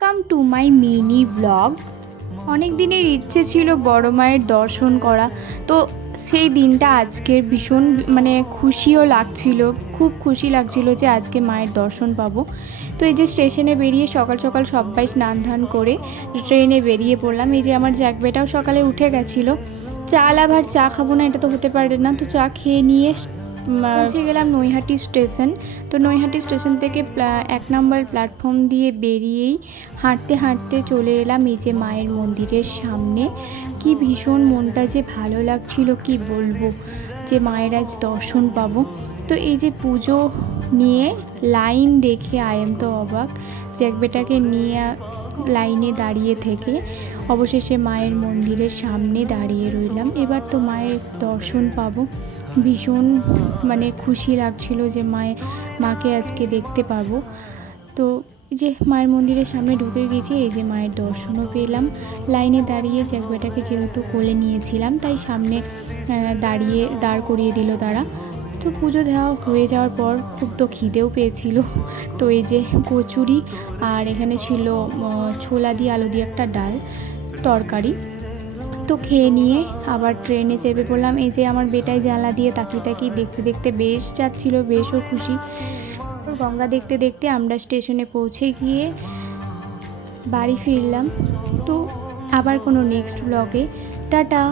Welcome to my mini blog. অনেক দিনের ইচ্ছে ছিল বড় মায়ের দর্শন করা, তো সেই দিনটা আজকের ভীষণ খুশিও লাগছিল, খুব খুশি লাগছিল যে আজকে মায়ের দর্শন পাবো। তো এই যে স্টেশনে বেরিয়ে সকাল সকাল সবাই স্নান ধান করে ট্রেনে বেরিয়ে পড়লাম। এই যে আমার জ্যাকবেটাও সকালে উঠে গেছিলো। আবার চা খাবো না, এটা তো হতে পারে না, তো চা খেয়ে নিয়ে পৌঁছে গেলাম নৈহাটি স্টেশন। তো নৈহাটি স্টেশন থেকে 1 নম্বর প্ল্যাটফর্ম দিয়ে বেরিয়েই হাঁটতে হাঁটতে চলে এলাম এই যে মায়ের মন্দিরের সামনে। কি ভীষণ মনটা যে ভালো লাগছিল, কি বলবো, যে মায়ের আজ দর্শন পাবো। তো এই যে পুজো নিয়ে লাইন দেখে আই এম তো অবাক। জ্যাকবেটাকে নিয়ে লাইনে দাঁড়িয়ে থেকে অবশেষে মায়ের মন্দিরের সামনে দাঁড়িয়ে রইলাম। এবার তো মায়ের দর্শন পাবো। ভীষণ খুশি লাগছিল যে মাকে আজকে দেখতে পারবো। তো এই যে মায়ের মন্দিরের সামনে ঢুকে গেছি, এই যে মায়ের দর্শনও পেলাম। লাইনে দাঁড়িয়ে জ্যাকবেটাকে যেহেতু কোলে নিয়েছিলাম, তাই সামনে দাঁড় করিয়ে দিল তারা। তো পুজো দেওয়া হয়ে যাওয়ার পর খুব তো খিদেও পেয়েছিল। তো এই যে কচুরি আর এখানে ছিল ছোলা দিয়ে আলু দিয়ে একটা ডাল তরকারি, তো খেয়ে নিয়ে আবার ট্রেনে চেপে পড়লাম। এই যে আমার বেটায় জানলা দিয়ে তাকিয়ে তাকিয়ে দেখতে দেখতে বেশ যাচ্ছিল, বেশও খুশি। গঙ্গা দেখতে দেখতে আমরা স্টেশনে পৌঁছে গিয়ে বাড়ি ফিরলাম। তো আবার কোনো নেক্সট ব্লগে, টাটা।